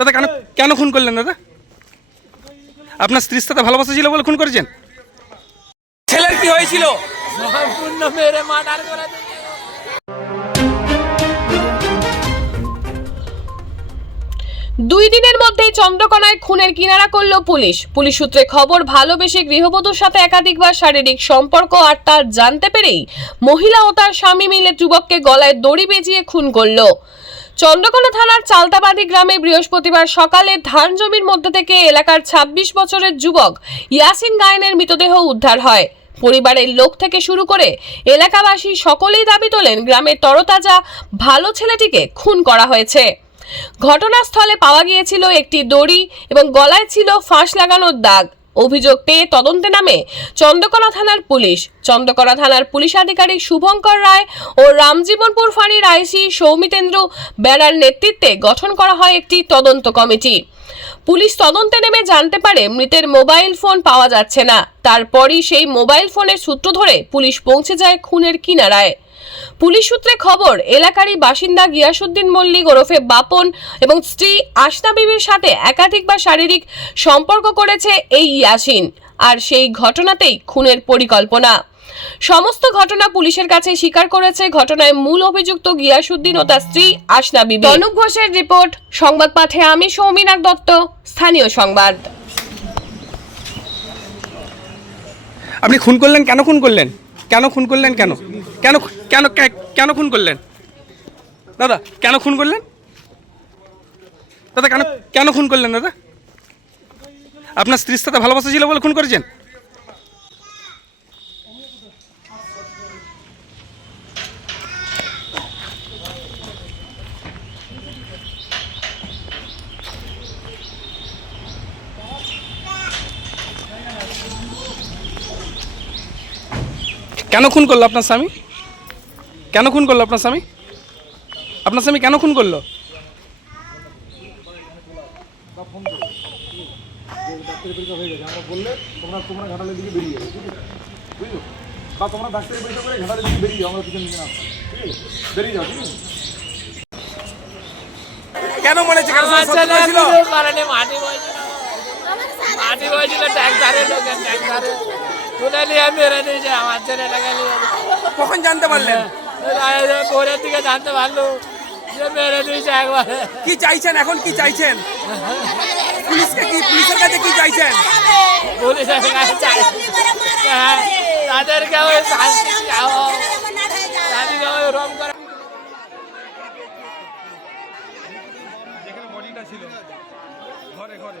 দাদা কেন কেন খুন করলেন দাদা? আপনার স্ত্রীর সাথে ভালোবাসা ছিল বলে খুন করেছেন? ছেলের কি হয়েছিল। দুই দিনের মধ্যেই চন্দ্রকোনায় খুনের কিনারা করল পুলিশ। পুলিশ সূত্রে খবর ভালোবেসে গৃহবধূর সাথে একাধিকবার শারীরিক সম্পর্ক আর তার জানতে পেরেই মহিলা ও তার স্বামী মিলে যুবককে গলায় দড়ি বেজিয়ে খুন করল। চন্দ্রকোনা থানার চালতাবাদি গ্রামে বৃহস্পতিবার সকালে ধান জমির মধ্যে থেকে এলাকার ২৬ বছরের যুবক ইয়াসিন গায়েনের মৃতদেহ উদ্ধার হয়। পরিবারের লোক থেকে শুরু করে এলাকাবাসী সকলেই দাবি তোলেন গ্রামের তরতাজা, ভালো ছেলেটিকে খুন করা হয়েছে। ঘটনাস্থলে পাওয়া গিয়েছিল একটি দড়ি এবং গলায় ছিল ফাঁস লাগানোর দাগ। অভিযোগ পেয়ে তদন্তে নামে চন্দ্রকোনা থানার পুলিশ। চন্দ্রকোনা থানার পুলিশ আধিকারিক শুভঙ্কর রায় ও রামজীবনপুর ফাঁড়ির আইসি সৌমিতেন্দ্র বেড়ার নেতৃত্বে গঠন করা হয় একটি তদন্ত কমিটি। পুলিশ তদন্তে নেমে জানতে পারে, মৃতের মোবাইল ফোন পাওয়া যাচ্ছে না। তারপরই সেই মোবাইল ফোনের সূত্র ধরে পুলিশ পৌঁছে যায় খুনের কিনারায়। পুলিশ সূত্রে খবর এলাকারই বাসিন্দা গিয়াসুদ্দিন মল্লিক ওরফে বাপন এবং স্ত্রী আশনা বিবির সাথে একাধিকবার শারীরিক সম্পর্ক করেছে এই ইয়াসিন আর সেই ঘটনাতেই খুনের পরিকল্পনা। সমস্ত ঘটনা পুলিশের কাছে স্বীকার করেছে। ঘটনায় মূল অভিযুক্ত গিয়াসুদ্দিন ও তার স্ত্রী আশনা বিবি। অনুপ ঘোষের রিপোর্ট সংবাদ পাঠে আমি সৌমিনাক দত্ত স্থানীয় সংবাদ। আপনি খুন করলেন কেন খুন করলেন? কেন খুন করলেন কেন? কেন কেন কেন খুন করলেন? দাদা, কেন খুন করলেন? দাদা, কেন কেন খুন করলেন দাদা? আপনার স্ত্রীর সাথে ভালোবাসা ছিল বলে খুন করেছেন? কেন খুন করল আপনার স্বামী? কেন খুন করল আপনার স্বামী? আপনার স্বামী কেন খুন করল? ডাক্তারি পরীক্ষা গেছে আমরা বললে তোমরা তোমরা ঘাটালের দিকে বেরিয়ে যাবে ঠিক আছে বুঝলো বা তোমরা ডাক্তারি পরীক্ষা করে ঘাটালের দিকে বেরিয়ে আমরা পিছনে নিয়ে আসব ঠিক আছে বেরিয়ে যাও কেন মনে হচ্ছে কারোর আমার ছেলে মাটি। ট্যাঙ্কারে ট্যাঙ্কারে তুলে নিয়ে মেরে আমার নিয়ে কখন জানতে পারলেন? ভোরের দিকে জানতে পারল যে মেরে দিয়েছে কি চাইছেন এখন? কি চাইছেন? পুলিশকে কি পুলিশের কাছে কি চাইছেন? পুলিশের কাছে চাই তাদেরকে ছিল, ঘরে ঘরে।